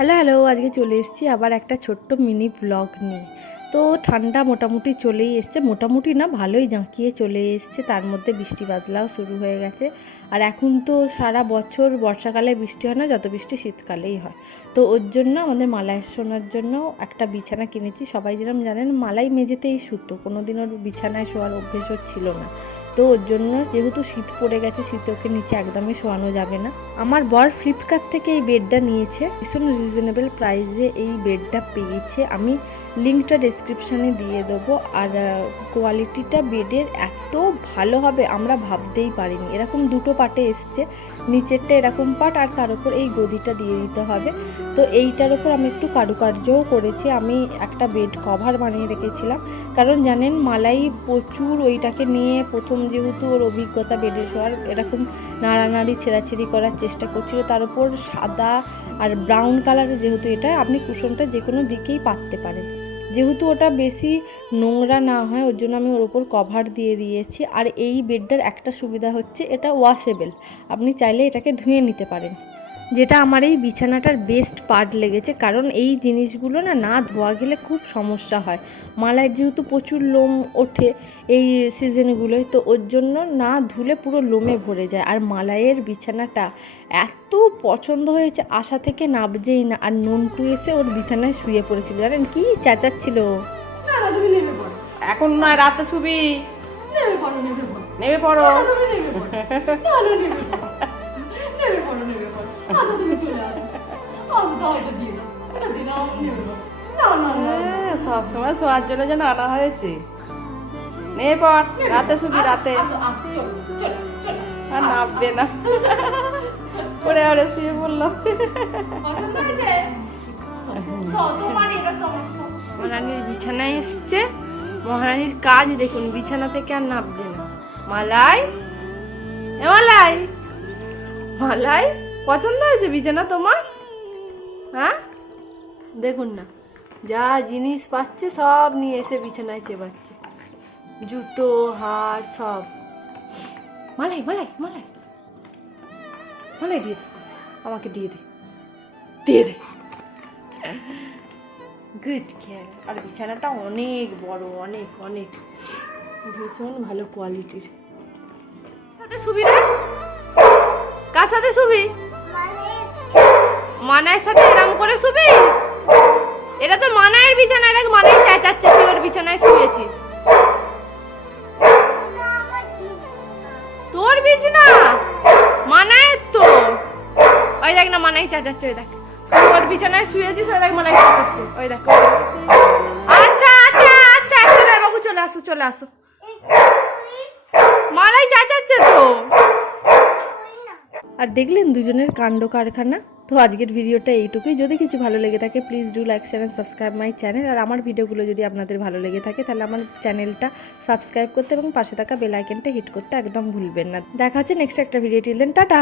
Hello hello আজকে চলে এসেছি আবার একটা ছোট্ট মিনি ব্লগ নিয়ে। তো ঠান্ডা মোটামুটি চলেই এসছে, মোটামুটি না ভালোই জাঁকিয়ে চলে এসছে, তার মধ্যে বৃষ্টি বাদলাও শুরু হয়ে গেছে। আর এখন তো সারা বছর বর্ষাকালে বৃষ্টি হয় না, যত বৃষ্টি শীতকালেই হয়। তো ওর জন্য, আমাদের মালায় শোনার জন্য একটা বিছানা কিনেছি। সবাই যেরকম জানেন, মালাই মেঝেতেই শুতো কোনোদিন ওর বিছানায় শোয়ার অভ্যেস ছিল না। তো ওর জন্য যেহেতু শীত পড়ে গেছে, শীতে ওকে নিচে একদমই শোয়ানো যাবে না। আমার বর ফ্লিপকার্ট থেকে এই বেডটা নিয়েছে। ভীষণ রিজনেবল প্রাইসে এই বেডটা পেয়েছে। আমি লিঙ্কটা ডেসক্রিপশানে দিয়ে দেবো। আর কোয়ালিটিটা বেডের এত ভালো হবে, আমরা ভাবতেই পারিনি। এরকম দুটো পাটে এসছে। নিচেরটা এরকম পাট আর তার উপর এই গদিটা দিয়ে দিতে হবে। তো এইটার উপর আমি একটু কারুকার্যও করেছি। আমি একটা বেড কভার বানিয়ে রেখেছিলাম। কারণ জানেন, মালাই প্রচুর ওইটাকে নিয়ে প্রথম যেহেতু ওর অভিজ্ঞতা বেডে শোয়ার, এরকম নাড়ানাড়ি, ছেঁড়াছিড়ি করার চেষ্টা করছিল। তার উপর সাদা আর ব্রাউন কালারের যেহেতু এটা, আপনি কুশনটা যে কোনো দিকেই পাততে পারেন। যেহেতু ওটা বেশি নোংরা না হয়, ওর জন্য আমি ওর ওপর কভার দিয়ে দিয়েছি। আর এই বেডটার একটা সুবিধা হচ্ছে, এটা ওয়াশেবল আপনি চাইলে এটাকে ধুয়ে নিতে পারেন। যেটা আমার এই বিছানাটার বেস্ট পার্ট লেগেছে। কারণ এই জিনিসগুলো না না ধোয়া গেলে খুব সমস্যা হয়। মালায় যেহেতু প্রচুর লোম ওঠে এই সিজনগুলোয় তো ওর জন্য না ধুলে পুরো লোমে ভরে যায়। আর মালাইয়ের বিছানাটা এত পছন্দ হয়েছে আশা থেকে নাবজেই না। আর নন্টু এসে ওর বিছানায় শুয়ে পড়েছিল। জানেন কি চেঁচাচ্ছিল এখন না রাতে শুবি। নেমে পড়ো নেমে পড়ো। নেমে পড়ো নেমে পড়ো। না না না না না হ্যাঁ, সব সময় শোয়ার জন্য যেন আনা হয়েছে। নেমে পড় রাতে শুবি রাতে। আর নামবে না। পরে ওরে শুয়ে সব মহারানীর বিছানায় এসছে। মহারানীর কাজ দেখুন বিছানা থেকে আর নামছে না। মালাই? এ মালাই? মালাই? পছন্দ হয়েছে বিছানা তোমার? হ্যাঁ? দেখুন না, যা জিনিস পাচ্ছে সব নিয়ে এসে বিছানায় চেপাচ্ছে জুতো, হার, সব। মালাই মালাই মালাই। মালাই দিয়ে দে, আমাকে দিয়ে দে। দিয়ে দে। গুড কেয়ার আর বিছানাটা অনেক বড়, অনেক অনেক। ভীষণ ভালো কোয়ালিটির রে? কার সাথে শুবি? মানায়ের সাথে এরম করে শুবি? এটা তো মানায়ের বিছানা দেখ মানাই চেঁচাচ্ছে, তুই ওর বিছানায় শুয়েছিস। তোর বিছানা? মানায়ের তো। ওই দেখ না মানাই চেঁচাচ্ছে, ওই দেখ। ওর বিছানায় শুয়েছিস, ওই দেখ মানাই চেঁচাচ্ছে, ওই দেখ। দেখ। আচ্ছা আচ্ছা আচ্ছা চলে বাবু, চলে আসো চলে আসো। মালাই চেঁচাচ্ছে তো। আর দেখলেন দুজনের কাণ্ড কারখানা? তো আজকের ভিডিওটা এইটুকুই। যদি কিছু ভালো লেগে থাকে please do like share and subscribe my channel আর আমার ভিডিওগুলো যদি আপনাদের ভালো লেগে থাকে, তাহলে আমার চ্যানেলটা সাবস্ক্রাইব করতে এবং পাশে থাকা বেল আইকনটা হিট করতে একদম ভুলবেন না। দেখা হচ্ছে নেক্সট একটা ভিডিও টিল দেন টাটা